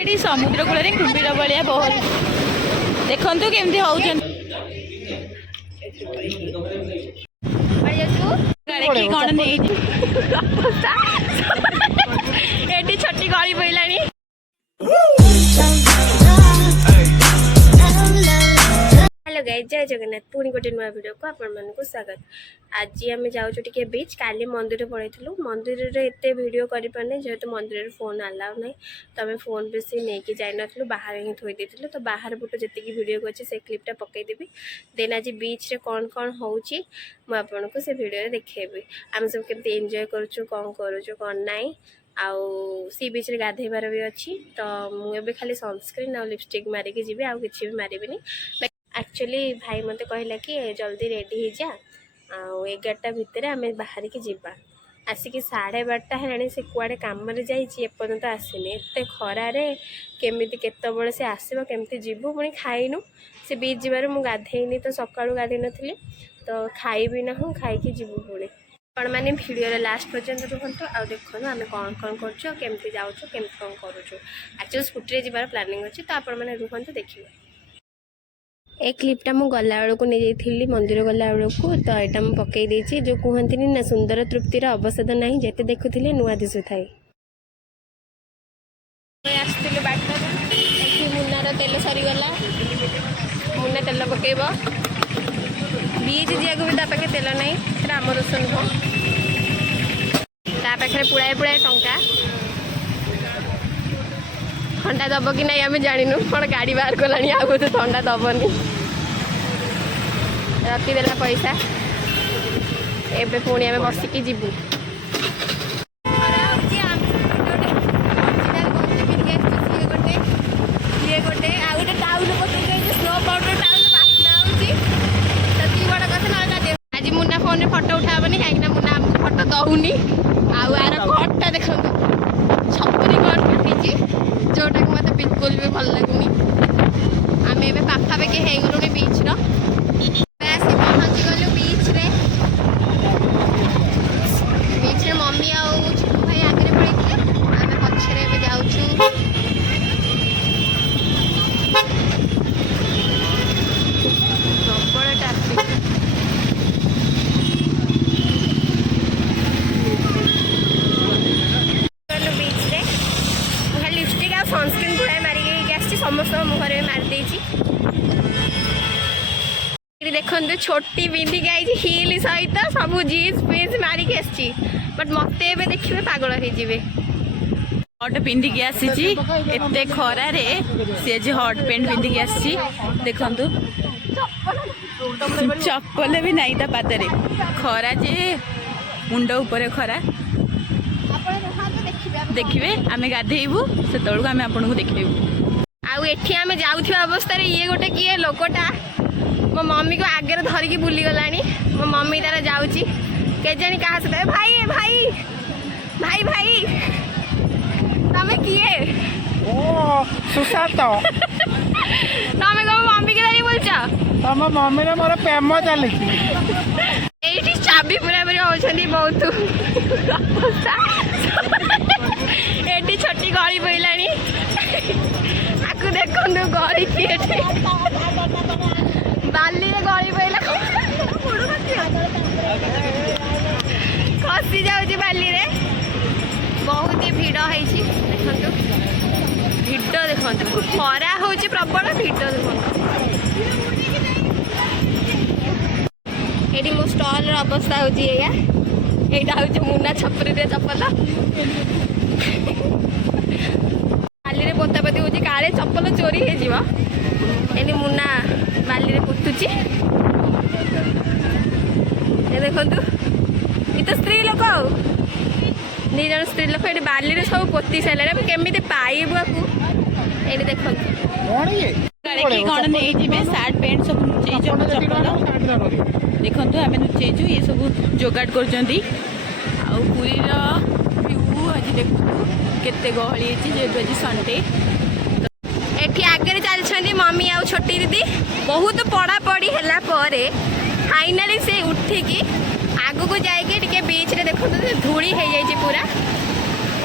ଏଠି ସମୁଦ୍ର କୂଳରେ କୁମ୍ଭୀର ଭଳିଆ ବହଳ ଦେଖନ୍ତୁ କେମିତି ହଉଛନ୍ତି। କଣ ନେଇଛି ଏଠି ଛୋଟି ଗଳି ପଇଲାଣି। हेलो गाइस, जय जगन्नाथ। पुणी गोटे नुआ वीडियो को आपण मानक स्वागत। आज आम जाऊँ टिके बीच। काली मंदिर पड़ेलु मंदिर रे एते वीडियो करि पाने जेहेतु मंदिर फोन अलाउ नहीं, तो आम फोन बेसी नहीं जाई नथलु, बाहर ही थोई देथिलु। तो बाहर बुट जति वीडियो अच्छे से क्लिपटा पकई देबी। देन आज बीच रे कौन कौन होउची मु आपन को से वीडियो रे देखेबी। आम सब केमती एंजॉय करूछु, कौन करूछु कौन नहीं। आउ सी बीच रे गाधेबार भी अच्छी। तो मुझे खाली सनस्क्रीन और लिपस्टिक मारिकी जी आउ किसी भी मारिबिनी। एक्चुअली भाई मते कहला कि जल्दी रेडी हो जा, 11टा भितर आम बाहर की जीवा। आसिक 12:30 है से कुआडे काम एपर्तंत आसनी। एत खरारे केमिति केतबळे से आसो केमती जीवु पुणी खाइनु। से बीच जीवार मु गाधेनी तो सकाळु गाधे नथली, तो खाइबी ना खाई जीवु पुणी। आपण मैंने वीडियो लास्ट पर्यंत रुहतु आ देखो आम कौन कौन करुँ केमती जाऊँ केमती कौन करूँ। एक्चुअली स्कूटी जीवार प्लानिंग अच्छी, तो आपण मैंने रुहतु देखिए। ए क्लिपटा मु गला बेलू नहीं जाइली मंदिर गला बेलू, तो यहाँ मुझे पकई देती जो कहती ना सुंदर तृप्तिर अवसाद ना जिते देखुले नुआ दिशु थाए। आसलु बाट मुनार तेल सरीगला, मुना तेल पकेब। बीच जाक भी पाखे तेल ना, आम दोष नुह। ता पाखे पुड़ाए पुड़ाए टंका ठंडा दब कि नहीं आम जानू, कौन गाड़ी बाहर कला आगे तो ठंडा दबनी। रखीदेला पैसा, एबे पुणी आम बसिकी जीवु। आज मुन्ना फोन में फटो उठाबनी कहीं मुन्ना फटो दौनी। आर घरटा देखो छपरी घर फटी, जोटा को मत बिल्कुल भी भल लगुनि। आम ए पाखापाखि हो गलु बीच पहुँची गलु बीच रे। मम्मी आउ छोटू भाई आगे पड़े, आम पछरे जाऊँ। प्रबल ट्राफिक। सनस्क्रीन गुड़ाए मारिक आसी समस्त मुहर मारिदे। देखो छोटी बिंदी आई हिल सहित सब जीन्स पिन्स मारिक आसी, बट मत देखिए पागल हो। हट पिंधिकी आसी एते खरारे सी आज हट पैंट पिंधिकी आसी। देखु चप्पल भी नहीं ता पादरे, खरा जे मुंड ऊपर खरा। देखिए आम गाधेबू से आम आपन को देखेबू। आठी आम जाऊँ अवस्था ये गोटे किए लोकटा मो मम्मी को आगे धरिकी बुली गलानी। मो मम्मी तार जाऊँगी केजानी क्या सहित। भाई भाई भाई भाई तमें किए सुशांत तमें कम मम्मी के धरी बोलछ? तम मम्मी ने मोर प्रेम चली ये चाबी पूरा पूरी होती बहुत अवस्था। ये छोटी गली पड़ानी आपको देखो गली की बाली गली पड़ा खसी जाऊँगी बाली रे। बहुत ही भिड़ है देखो, भिड़ देखो खरा हो प्रबल भिड़ देखो। ये मो स्टल अवस्था होगा मुना छपरी रे चप्पल बाली पोतापोती हो काले चप्पल चोरी हो। मुना बाली रे पोतुची देखु ये तो स्त्री लोक निजन स्त्री लोक ये बाली रे सब पोती सारे केमी पाइबू ये देखो कौन नहीं सार्ट पैंट सब लुचेज चप्पल देखु आम लुचेजु ये सब जोगाड़ कर पुरीर व्यू आज देखु केते गहली जेहेतु आज संडे। एठी आगे चलती मम्मी आउ छोटी दीदी बहुत पढ़ापढ़ी है फाइनाली से उठिकी आग को जाके बीच रे देखो धूली हो जाए पूरा।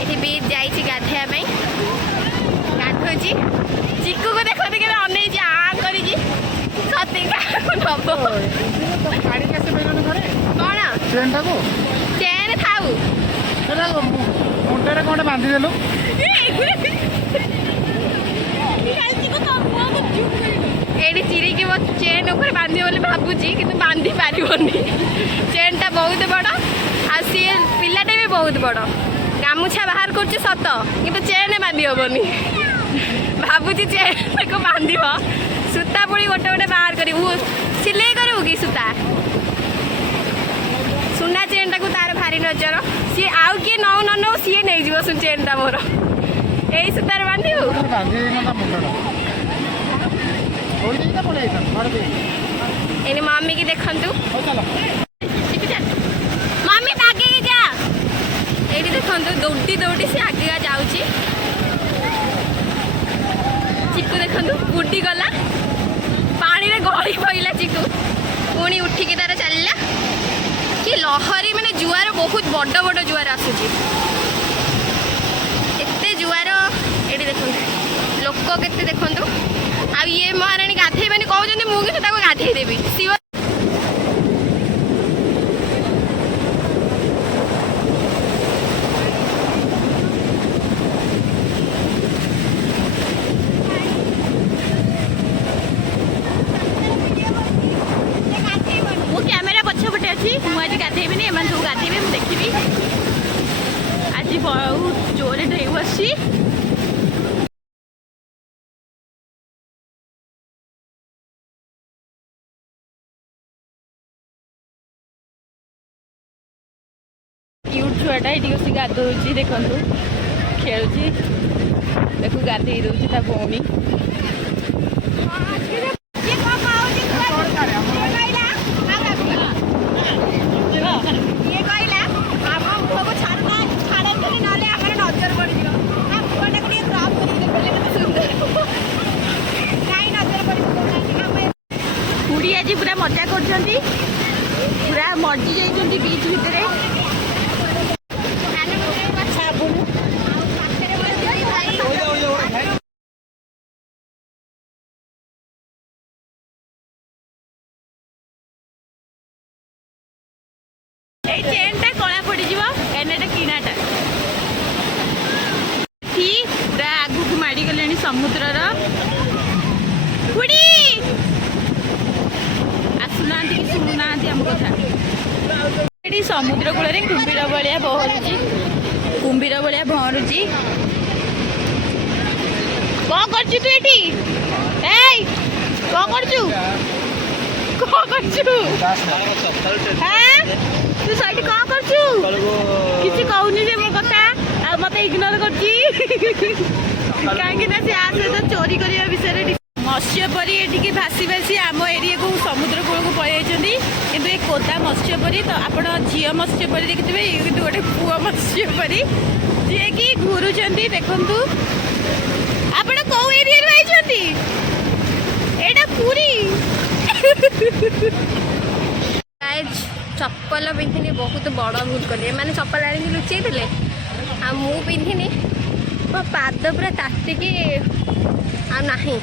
ये बीच जा गाधेवाई गाधो ଅନେଇଛି ଚିକୁକୁ ଦେଖନ୍ତି କେବେ ଅନେଇଛି ଆ କରିଛି ସତିକା ନବ ଗାଡ଼ି କେତେ ମିଳିଲନି ଘରେ କ'ଣ ଟ୍ରେନ୍ଟାକୁ ଚେନ୍ ଥାଉ ସେଟା ମୁଣ୍ଡରେ କ'ଣ ବାନ୍ଧିଦେଲୁ ଏଇଠି ଚିରିକି ମୋ ଚେନ୍ ଉପରେ ବାନ୍ଧିବ ବୋଲି ଭାବୁଛି କିନ୍ତୁ ବାନ୍ଧି ପାରିବନି ଚେନ୍ଟା ବହୁତ ବଡ଼ ଆଉ ସିଏ ପିଲାଟା ବି ବହୁତ ବଡ଼ ଗାମୁଛା ବାହାର କରୁଛି ସତ କିନ୍ତୁ ଚେନ୍ ବାନ୍ଧି ହେବନି ଭାବୁଛି ଚେନ୍କୁ ବାନ୍ଧିବ ସୂତା ପୁଣି ଗୋଟେ ଗୋଟେ ବାହାର କରିବୁ ସିଲେଇ କରିବୁ କି ସୂତା ସୁନା ଚେନ୍ଟାକୁ ତାର ଭାରି ନଜର ସିଏ ଆଉ କିଏ ନଉ ନ ନଉ ସିଏ ନେଇଯିବ ସେ ଚେନ୍ଟା ମୋର ଏଇ ସୂତାରେ ବାନ୍ଧିବୁ ବାନ୍ଧି ଦେଇନତା ମୁଣ୍ଡଟା ଦେଇକି ପଳେଇ ଯାଇଥାନ୍ତୁ ଏଇନେ ମମି କି ଦେଖନ୍ତୁ ହଉ ଚାଲ ମମି ଆଗେଇ ଯା ଏଇଠି ଦେଖନ୍ତୁ ଦୌଡ଼ି ଦୌଡ଼ି ସେ ଆଗେଇ ଯାଉଛି ଚିକୁ ଦେଖନ୍ତୁ ବୁଡ଼ି ଗଲା ପାଣିରେ ଗଳି ପଇଲା ଚିକୁ ପୁଣି ଉଠିକି ତାର ଚାଲିଲା କି ଲହରୀ ମାନେ ଜୁଆର ବହୁତ ବଡ଼ ବଡ଼ ଜୁଆର ଆସୁଛି ଏତେ ଜୁଆର ଏଇଠି ଦେଖନ୍ତୁ ଲୋକ କେତେ ଦେଖନ୍ତୁ ଆଉ ଇଏ ମହାରାଣୀ ଗାଧେଇବେନି କହୁଛନ୍ତି ମୁଁ କିନ୍ତୁ ତାକୁ ଗାଧେଇ ଦେବି ଶିବ ମୁଁ କ୍ୟାମେରା ପଛପଟେ ଅଛି ମୁଁ ଆଜି ଗାଧେଇବିନି ଏମାନେ ସବୁ ଗାଧେଇବେ ମୁଁ ଦେଖିବି ଆଜି ବହୁତ ଜୋରରେ ଢେଉ ଆସିଛି କ୍ୟୁଟ୍ ଛୁଆଟା ଏଇଠି ବସି ଗାଧୋଉଛି ଦେଖନ୍ତୁ ଖେଳୁଛି ତାକୁ ଗାଧେଇ ଦେଉଛି ତା ଭଉଣୀ ଖୁଡ଼ି ଆଜି ପୁରା ମଜା କରୁଛନ୍ତି ପୁରା ମଜି ଯାଇଛନ୍ତି ବିଚ୍ ଭିତରେ এই চেনটা কলা পড়িଯିବ ଏଟା କିଣାଟା ଏଠି ପୁରା ଆଗକୁ ମାଡ଼ିଗଲେଣି ସମୁଦ୍ରର ଖୁଡ଼ି ଆସୁନାହାନ୍ତି କି ଶୁଣୁନାହାନ୍ତି ଆମ କଥା ଏଠି ସମୁଦ୍ର କୂଳରେ କୁମ୍ଭୀର ଭଳିଆ ପହଁରୁଛି କୁମ୍ଭୀର ଭଳିଆ ପହଁରୁଛି କ'ଣ କରୁଛୁ ତୁ ଏଠି ଏଇ କ'ଣ କରୁଛୁ କ'ଣ କରୁଛୁ ହଁ ତୁ ସେଇଠି କ'ଣ କରୁଛୁ କିଛି କହୁନି ଯେ ମୋ କଥା ଆଉ ମତେ ଇଗ୍ନୋର କରୁଛି କାହିଁକି ନା ସେ ଆ ସହିତ ଚୋରି କରିବା ବିଷୟରେ ମତ୍ସ୍ୟପରୀ ଏଠିକି ଭାସି ଭାସି ଆମ ଏରିଆକୁ ସମୁଦ୍ର କୂଳକୁ ପଳେଇ ଯାଇଛନ୍ତି କିନ୍ତୁ ଏ କୋଦା ମତ୍ସ୍ୟପରୀ ତ ଆପଣ ଝିଅ ମତ୍ସ୍ୟପରୀ ଦେଖିଥିବେ ଇଏ କିନ୍ତୁ ଗୋଟେ ପୁଅ ମତ୍ସ୍ୟପରୀ ଯିଏକି ଘୁରୁଛନ୍ତି ଦେଖନ୍ତୁ ଆପଣ କୋଉ ଏରିଆରୁ ଆଇଛନ୍ତି ଏଇଟା ପୁରୀ ଚପଲ ପିନ୍ଧିନି ବହୁତ ବଡ଼ ଭୁଲ କଲି ଏମାନେ ଚପଲ ଆଣିକି ଲୁଚେଇ ଦେଲେ ଆଉ ମୁଁ ପିନ୍ଧିନି ମୋ ପାଦ ପୁରା ତାତିକି ଆଉ ନାହିଁ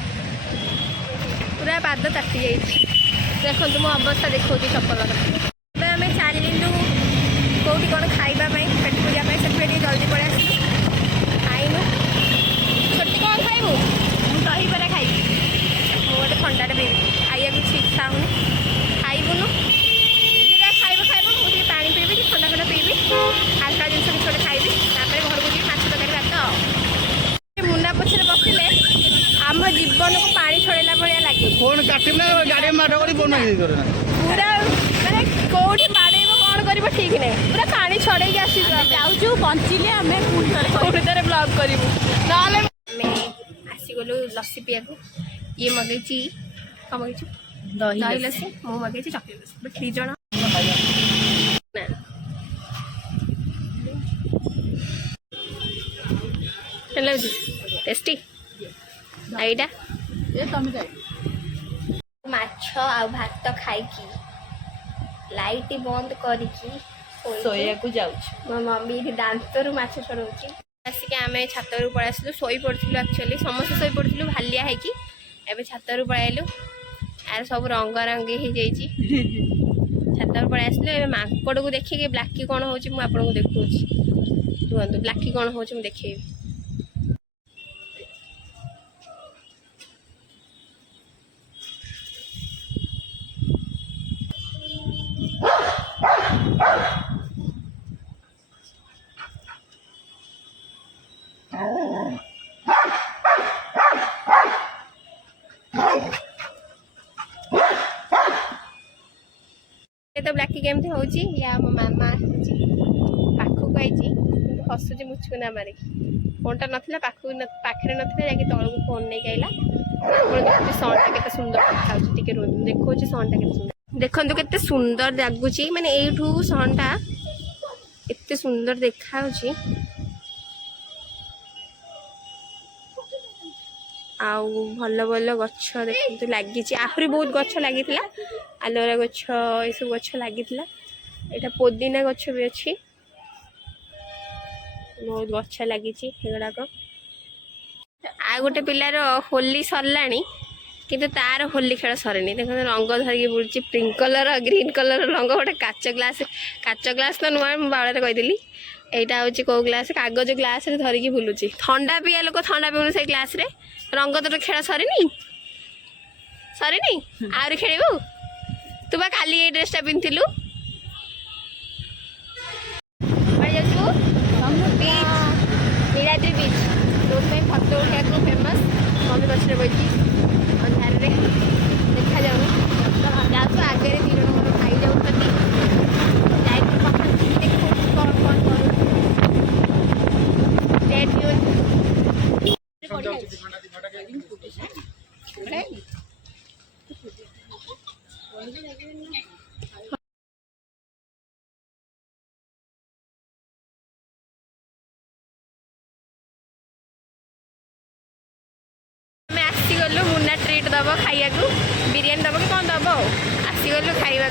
ପୁରା ପାଦ ତାତି ଯାଇଛି ଦେଖନ୍ତୁ ମୋ ଅବସ୍ଥା ଦେଖାଉଛି ଚପଲର ଏବେ ଆମେ ଚାଲିଲୁ କେଉଁଠି କ'ଣ ଖାଇବା ପାଇଁ ପେଟ ପୂଜା ପାଇଁ ସେଥିପାଇଁ ଟିକେ ଜଲ୍ଦି ପଳେଇ ଆସିଲୁ ଖାଇନୁ ଛୋଟି କ'ଣ ଖାଇବୁ ମୁଁ ଦହିବରା ଖାଇବି ମୁଁ ଗୋଟେ ଥଣ୍ଡାଟେ ପିଇବି ଖାଇବାକୁ କିଛି ଇଚ୍ଛା ହେଉନି ଖାଇବୁନୁ ହାଲକା ଜିନିଷ କିଛି ଗୋଟେ ଖାଇବି ତାପରେ ଘରକୁ ଯିବି ମାଛ ତରକାରୀ ଭାତ ମୁନା ପଛରେ ବସିଲେ ଆମ ଜୀବନକୁ ପାଣି ଛଡ଼େଇଲା ଭଳିଆ ଲାଗେ ଫୋନ୍ କାଟିଲେ ଗାଡ଼ି ମାଡ଼ କରି ଫୋନ୍ ପୁରା ମାନେ କେଉଁଠି ବାଡ଼େଇବ କ'ଣ କରିବ ଠିକ୍ ନାହିଁ ପୁରା ପାଣି ଛଡ଼େଇକି ଆସିଛୁ ଆମେ ଯାଉଛୁ ବଞ୍ଚିଲେ ଆମେ ପୁଣି ଥରେ ବ୍ଲଗ୍ କରିବୁ ନହେଲେ ଆମେ ଆସିଗଲୁ ଲସି ପିଇବାକୁ ଇଏ ମଗେଇଛି କ'ଣ ମଗେଇଛୁ ଦହି ଲସି ମୁଁ ମଗେଇଛି ଚକୋଲେଟ୍ ଲସି ବଟ୍ 2 ଜଣ ନା ଲାଗୁଛି ଟେଷ୍ଟି ଏଇଟା ମାଛ ଆଉ ଭାତ ଖାଇକି ଲାଇଟ୍ ବନ୍ଦ କରିକି ଶୋଇବାକୁ ଯାଉଛି ମୋ ମମି ଏଠି ଦାନ୍ତରୁ ମାଛ ଛଡ଼ଉଛି ଆସିକି ଆମେ ଛାତରୁ ପଳେଇ ଆସିଲୁ, ଶୋଇ ପଡ଼ିଥିଲୁ ଆକ୍ଚୁଆଲି ସମସ୍ତେ ଶୋଇ ପଡ଼ିଥିଲୁ ହାଲିଆ ହେଇକି। ଏବେ ଛାତରୁ ପଳେଇଲୁ, ଆର ସବୁ ରଙ୍ଗରଙ୍ଗୀ ହେଇଯାଇଛି। ଛାତରୁ ପଳେଇ ଆସିଲୁ। ଏବେ ମାଙ୍କଡ଼କୁ ଦେଖିକି ବ୍ଲାକି କ'ଣ ହେଉଛି ମୁଁ ଆପଣଙ୍କୁ ଦେଖାଉଛି। ରୁହନ୍ତୁ, ବ୍ଲାକି କ'ଣ ହେଉଛି ମୁଁ ଦେଖେଇବି। तो ब्लाकी केमती होची या मो मामा आसी पाखक आईची किंतु हसुची मुचकुना मारी फोनटा नथिला पाखरे नथिला जाके तळକୁ फोन नै आइला। आपण देखुची सनटा केते सुंदर देखाउची, टिके रोज देखौची सनटा केते सुंदर देखंतु केते सुंदर लागुची, माने एठू सनटा एते सुंदर देखाउची। आउ भल भल गछ देखते लगी, आहरी बहुत गछ लगी, आलोरा गछ ये सब गछ लगी। यहाँ पुदीना गछ भी अच्छी, बहुत गछ लगी गुड़ाक। आ गोटे पिलार होली सरला किंतु तार होली खेल सरनी। देख रंग धरिकी बुलूची, पिंक कलर ग्रीन कलर रंग गोटे काच ग्लास तो नुआ बाड़े कहीदी। यहाँ हूँ कौ ग्लास कागज ग्लास धरिकी बुलूची। ठंडा पिया लोक ठंडा पिउनु से ग्लास रे। रंग तो खेल सरनी आहरी खेलू। तू बा खाली ये ड्रेसटा पिंधिलु नीलाद्री बीच रोड में फटो उठा फेमस। मम्मी पछे बची अंधार देखा जाऊनी जाऊँ आगे दी जन खाई जाऊँ आसीगलु मुन्ना ट्रीट दब खाइया बिरियानी दब कि कौन दब आसीगलु खाइबा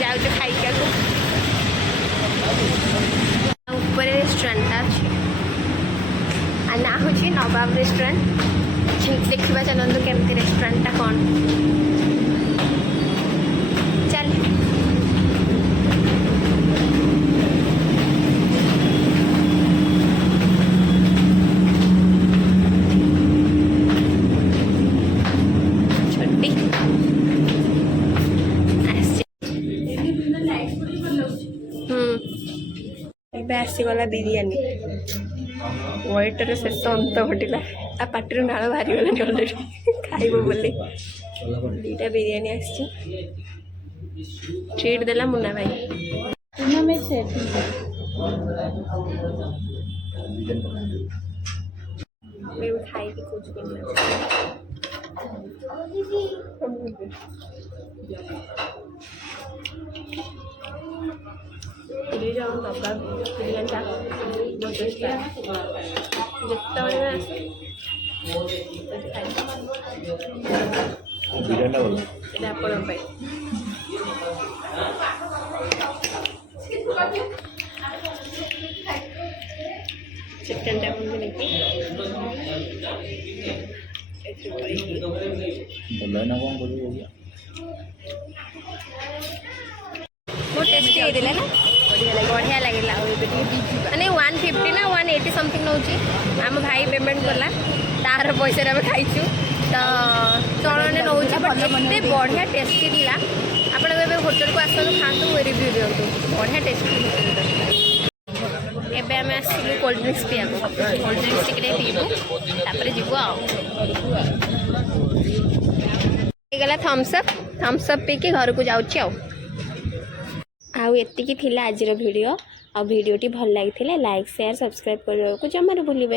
जाऊँ खाइका ऊपर रेस्टोरेंट अच्छी ना हूँ नवाब रेस्टोरेंट। देखा चलते केमती रेस्टोरेंटा कौन चल आसीगला बिरियानी व्हाइटर शेष अंत घटिला आ पार्टी नाल बाहरी गला अलरेडी खाइब बोली दीटा बिरियानी आसी ट्रीट देला मुन्ना भाई। खाई कुछ नवाब बिरियानी जिते चिकन टा बहुत टेस्टी होता ना बढ़िया लगे माने 150 ना 180 समथिंग नौ आम भाई पेमेंट कला तार पैसा आम खाइचु तो चलन नौ एते बढ़िया टेस्टी था। आप होटल को आसतु खातु रिव्यू दिंतु बढ़िया टेस्टी। एबे आम आसिलु कोल्ड ड्रिंक्स पिया कोल्ड ड्रिंक्स टिके पीबू तापर जीवु आगला थम्स अप पी के घर को जाऊँगी आती थिला आज वीडियो। वीडियोटी भल लगी लाइक शेयर सब्सक्राइब करने को जमार भूलें।